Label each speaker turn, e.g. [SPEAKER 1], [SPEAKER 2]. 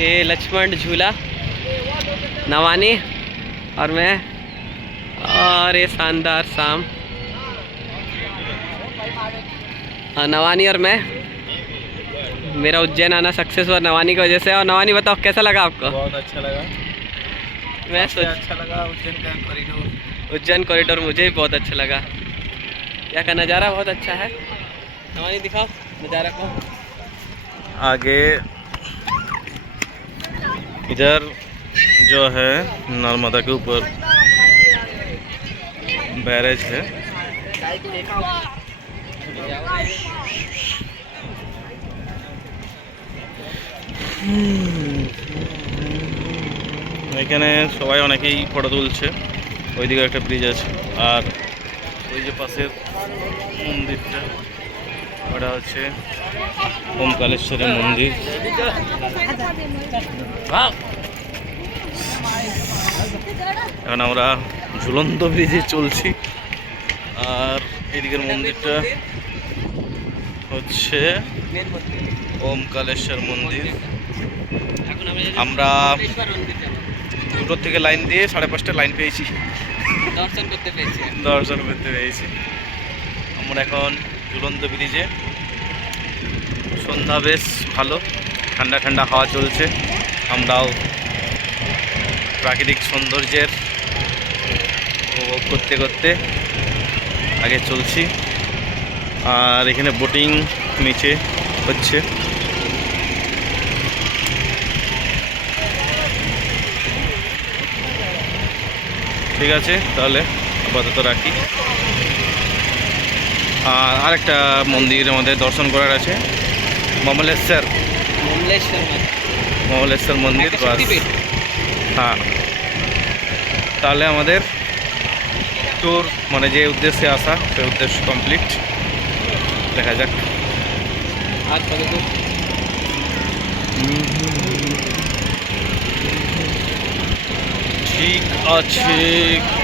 [SPEAKER 1] ये लक्ष्मण झूला नवानी और मैं और ये शानदार शाम। हाँ, नवानी और मैं। मेरा उज्जैन आना सक्सेस हुआ नवानी की वजह से। और नवानी बताओ कैसा लगा आपको?
[SPEAKER 2] बहुत अच्छा लगा।
[SPEAKER 1] मैं सोच
[SPEAKER 2] अच्छा लगा उज्जैन का कॉरिडोर
[SPEAKER 1] उज्जैन कॉरिडोर मुझे भी बहुत अच्छा लगा। यहाँ का नज़ारा बहुत अच्छा है? नवानी दिखाओ नज़ारा को।
[SPEAKER 2] आगे इधर जो है नर्मदा के ऊपर बैरेज है এখানে সবাই অনেকেই ফটো তুলছে ওইদিকে একটা ব্রিজ আছে আর ওই যে পাশের মন্দিরটা ওটা হচ্ছে। ওমকালেশ্বরের মন্দির। এখন আমরা ঝুলন্ত ব্রিজে চলছি। আর এদিকের মন্দিরটা হচ্ছে ওমকালেশ্বর মন্দির।
[SPEAKER 1] আমরা।
[SPEAKER 2] দুটোর থেকে লাইন দিয়ে সাড়ে পাঁচটা লাইন পেয়েছি।
[SPEAKER 1] দর্শন করতে পেরেছি।
[SPEAKER 2] দর্শন করতে পেরেছি। আমরা এখন ঝুলন্ত ব্রিজে সন্ধ্যা বেশ ভালো। ঠান্ডা ঠান্ডা হাওয়া চলছে। আমরাও প্রাকৃতিক সৌন্দর্যের উপভোগ করতে করতে আগে চলছি। আর এখানে বোটিং নিচে হচ্ছে। ঠিক আছে, তাহলে আপাতত রাখি। আর আরেকটা মন্দির আমাদের দর্শন করার আছে। মমলেশ্বর।
[SPEAKER 1] মমলেশ্বর মন্দির।
[SPEAKER 2] বাস। হ্যাঁ। তাহলে আমাদের ট্যুর মানে যে উদ্দেশ্যে আসা সেই উদ্দেশ্য কমপ্লিট দেখা যাক।
[SPEAKER 1] আজ কত
[SPEAKER 2] ঠিক আছে।